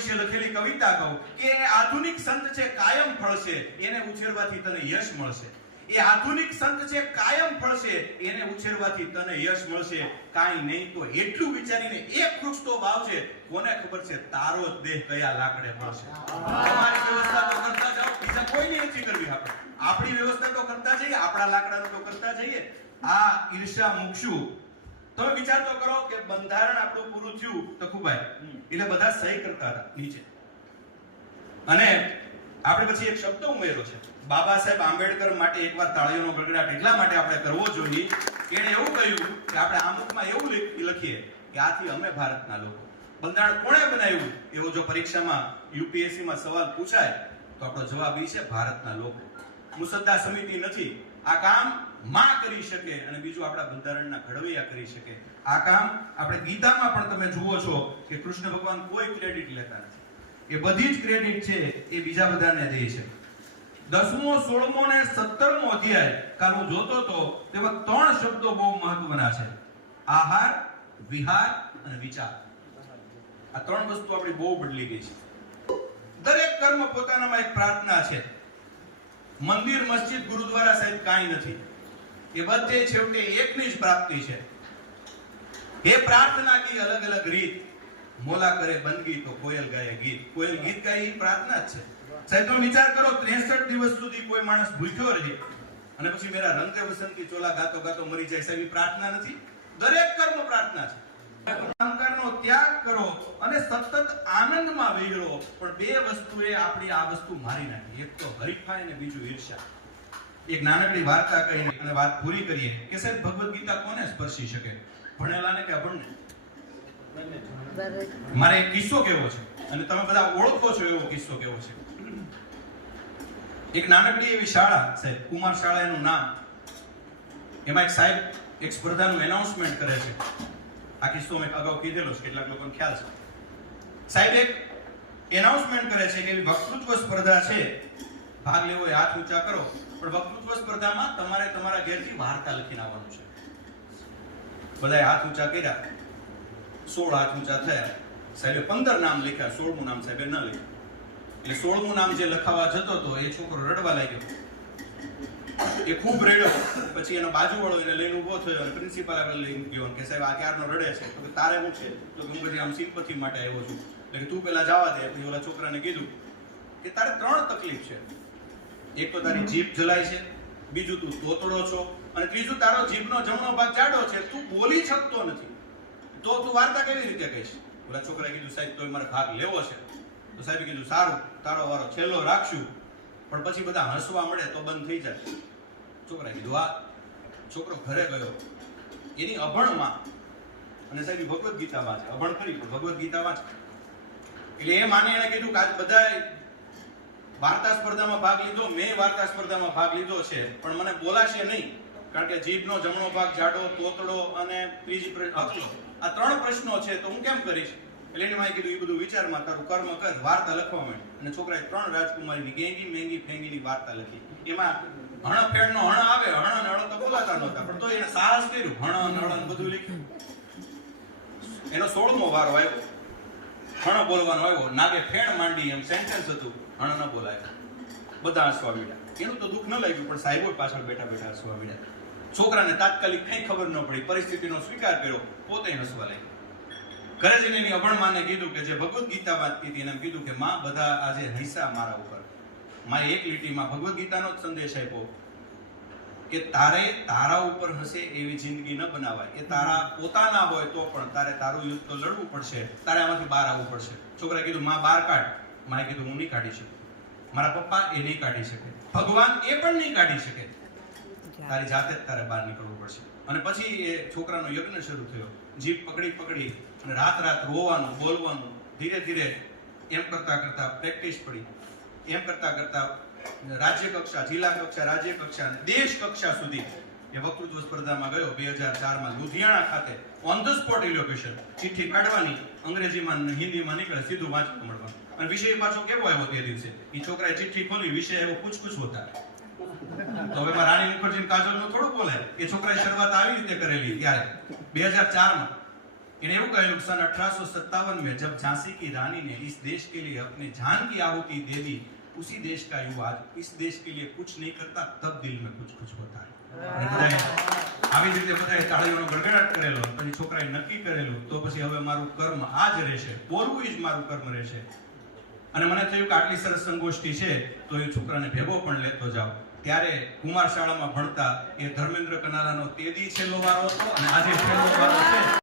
વિશે લખેલી કવિતા કહું કે આધુનિક સંત છે કાયમ ફળશે, એને ઉછેરવાથી તને યશ મળશે. એ આધુનિક સંત છે કાયમ ફળશે, એને ઉછેરવાથી તને યશ મળશે. કાઈ નહીં તો એટલું વિચારીને એક વૃક્ષ તો વાવજે, કોને ખબર છે તારો જ દેહ કયા લાકડે મળશે. તમારી વ્યવસ્થા તો કરતા જાઓ, બીજા કોઈની નથી કરવી. આપણી વ્યવસ્થા તો કરતા જઈએ, આપણા લાકડાનું તો કરતા જઈએ. આ ઈર્ષા મૂકશું. તમે વિચાર તો કરો કે બંધારણ આપણું પૂરું થયું તો ખુબાઈ એટલે બધા સહી કરતા હતા નીચે, અને આપણે પછી એક શબ્દ ઉમેર્યો છે બાબા સાહેબ આંબેડકર માટે. એકવાર તાળીઓનો ગડગડાટ એટલા માટે આપણે કરવો જોઈએ કે એને એવું કહ્યું કે આપણે આમુખમાં એવું લખીએ કે આથી અમે ભારતના લોકો. બંધારણ કોણે બનાવ્યું એવો જો પરીક્ષામાં યુપીએસસી માં સવાલ પૂછાય તો આપણો જવાબ એ છે ભારતના લોકો. મુસદ્દા સમિતિ નથી. આ કામ માં કરી શકે અને બીજું આપણા બંધારણના ઘડવૈયા કરી શકે. આ કામ આપણે ગીતામાં પણ તમે જુઓ છો કે કૃષ્ણ ભગવાન કોઈ ક્રેડિટ લેતા નથી. એ બધી જ ક્રેડિટ છે એ બીજા બધાને દે છે. 10મો 16મો ને 17મો અધ્યાય કાલ હું જોતો તો તેમાં 3 શબ્દો બહુ મહત્વના છે: આહાર, વિહાર અને વિચાર. આ 3 વસ્તુ આપણી બહુ બદલી ગઈ છે. દરેક કર્મ પોતાનામાં એક પ્રાર્થના છે. મંદિર, મસ્જિદ, ગુરુદ્વારા સાહેબ કાંઈ નથી. એ બધે છેવટે એકની જ પ્રાપ્તિ છે. એ પ્રાર્થના કી અલગ અલગ રીત. મોલા કરે બંદગી તો કોયલ ગાય ગીત. કોયલ ગીત ગાય એ પ્રાર્થના જ છે. સાહેબ તમે વિચાર કરો 63 દિવસ સુધી કોઈ માણસ ભૂખ્યો રહે અને પછી મેરા રંગે વસંતી ચોલા ગાતો ગાતો મરી જાય, સાહેબ એ પ્રાર્થના નથી. દરેક કર્મ પ્રાર્થના છે. અહંકારનો ત્યાગ કરો અને સતત આનંદમાં વિહળો. પણ બે વસ્તુએ આપણી આ વસ્તુ મારી નાખી. એક તો હરીફાઈ અને બીજું ઈર્ષ્યા. એક નાનકડી વાર્તા કહીને અને વાત પૂરી કરીએ કે સાહેબ ભગવદ ગીતા કોને સ્પર્શી શકે? ભણેલાને કે અભણને? મારે એક કિસ્સો કેવો છે અને તમે બધા ઓળખો છો એવો કિસ્સો કેવો છે. એક નાનકડી એવી શાળા, સાહેબ કુમાર શાળા એનું નામ. એમાં એક સાહેબ એક સ્પર્ધાનું એનાઉન્સમેન્ટ કરે છે. આ કિસ્સો મેં અગાઉ કીધેલો છે, કેટલાક લોકોને ખ્યાલ છે. સાહેબ એક એનાઉન્સમેન્ટ કરે છે કે એવી વક્તૃત્વ સ્પર્ધા છે, ભાગ લેવો હોય હાથ ઊંચા કરો. પણ વક્તૃત્વ સ્પર્ધામાં તમારે તમારા ઘેરથી વાર્તા લખીને આવવાનું છે. બધાએ હાથ ઊંચા કર્યા, 16 હાથ ઊંચા થયા. સાહેબે 15 નામ લખ્યા, 16મું નામ સાહેબે ન લખ્યું. એટલે 16મું નામ જે લખાવા જતો હતો એ છોકરો રડવા લાગ્યો. એ ખૂબ રડ્યો. પછી એનો બાજુવાળો એને લઈને ઊભો થયો અને પ્રિન્સિપાલ આગળ લઈને ગયો કે સાહેબ આ ક્યારનો રડે છે? તો કે તારે શું છે? તો કે હું પછી આમ સિમ્પથી માટે આવ્યો છું. એટલે તું પેલા જવા દે. પછી ઓલા છોકરાને કીધું કે તારે 3 તકલીફ છે. એક તો તારી જીભ જલાય છે, બીજું તું તોતડો છો, અને ત્રીજું તારો જીભનો જમણો ભાગ જાડો છે. તું બોલી શકતો નથી. તો તું વાર્તા કેવી રીતે કહીશ? ઓલા છોકરાએ કીધું સાહેબ તોય મારે ભાગ લેવો છે. તો સાહેબે કીધું સારું, તારો વારો છેલ્લો રાખશું, પણ પછી બધા હસવા મળે તો બંધ થઈ જાય. છોકરાએ કીધું આ. છોકરો ઘરે ગયો. એની અભણમાં, અને સાહેબ ભગવદ ગીતામાં છે, અભણ ખરી પણ ભગવદ ગીતામાં છે. એટલે એ માને એને કીધું કે આજ બધાએ વાર્તા સ્પર્ધામાં ભાગ લીધો, મેં વાર્તા સ્પર્ધામાં ભાગ લીધો છે, પણ મને બોલાશે નહીં, કારણ કે જીભનો જમણો ભાગ જાડો, તોતડો અને ત્રીજી અકલો. આ 3 પ્રશ્નો છે, તો હું કેમ કરીશ? એટલે એને માએ કીધું એ બધું વિચારમાં તારું કર્મ કર, વાર્તા લખવા માંડ. અને છોકરાએ 3 રાજકુમારીની ગેંગી મેંગી ફેંગીની વાર્તા લખી. એમાં હણ ફેણનો હણ આવે, હણ અને હળ તો બોલાતા નહોતા, પણ તો એને સાહસ કર્યું, હણ હળ બધું લખ્યું. એનો 16મો વારો આવ્યો, હણ બોલવાનો આવ્યો. નાગે ફેણ માંડી એમ સેન્ટેન્સ હતું, હણ ન બોલાય. બધા હસવા માંડ્યા. એનું તો દુઃખ ન લાગ્યું, પણ સાહેબો પાછળ બેઠા બેઠા હસવા માંડ્યા. છોકરાને તાત્કાલિક કઈ ખબર ન પડી, પરિસ્થિતિનો સ્વીકાર કર્યો, પોતે હસવા લાગ્યો. ઘરે જઈને એની અભણમાને કીધું કે જે ભગવદ ગીતા વાત કીધી એને કીધું કે માં બધા આજે હૈસા મારા ઉપર. માએ એક લીટીમાં ભગવદ ગીતાનો જ સંદેશ આપ્યો કે તારે તારા ઉપર હશે એવી જિંદગી ન બનાવાય. એ તારા પોતાના હોય તો પણ તારે તારું યુદ્ધ તો લડવું પડશે, તારે આમાંથી બહાર આવવું પડશે. છોકરાએ કીધું માં બહાર કાઢ. માએ કીધું હું નહીં કાઢી શકું, મારા પપ્પા એ નહીં કાઢી શકે, ભગવાન એ પણ નહીં કાઢી શકે, તારી જાતે જ તારે બહાર નીકળવું પડશે. અને પછી એ છોકરાનો યજ્ઞ શરૂ થયો. જીભ પકડી પકડી અને રાત રાત રોવાનું, બોલવાનું, ધીરે ધીરે એમ કરતા કરતા પ્રેક્ટિસ પડી. એમ કરતા કરતા રાજ્ય કક્ષા, જિલ્લા કક્ષા, રાજ્ય કક્ષા, દેશ કક્ષા સુધી એ વક્તૃત્વ સ્પર્ધામાં ગયો. 2004માં લુધિયાણા ખાતે ઓન ધ સ્પોટ ઇલોકેશન, ચિઠ્ઠી કાઢવાની, અંગ્રેજીમાં હિન્દીમાં નીકળે, સીધું વાંચવા મળવાનું. અને વિષય પાછો કેવો આવ્યો તે દિવસે? એ છોકરાએ ચિઠ્ઠી ખોલી, વિષય આવ્યો પૂછપૂછ હોતા. તો હવે રાણી મુખર્જી કાજલ નું થોડું બોલાય. એ છોકરાએ શરૂઆત આવી રીતે કરેલી ત્યારે 2004માં. इन्हें એવું કહેલું सन 1857 में जब झांसी की रानी ने इस देश के लिए अपने जान की आहुति दे दी, उसी देश का युवा आज इस देश के लिए कुछ नहीं करता, तब दिल में कुछ कुछ होता है। અને બધાએ આવી રીતે બધાએ તાળીઓનો ગડગડાટ કરેલો, પછી છોકરાએ નક્કી કરેલું તો પછી હવે મારું કર્મ આ જ રહેશે, બોલવું જ મારું કર્મ રહેશે। અને મને થયું કે આટલી સરસ સંગોષ્ઠી છે તો એ છોકરાને ભેગો પણ લેતો જાવ। ત્યારે કુમાર શાળામાં ભણતા એ ધર્મેન્દ્ર કનારાનો તેદી છેલ્લો વારો હતો અને આજે છેલ્લો વારો છે।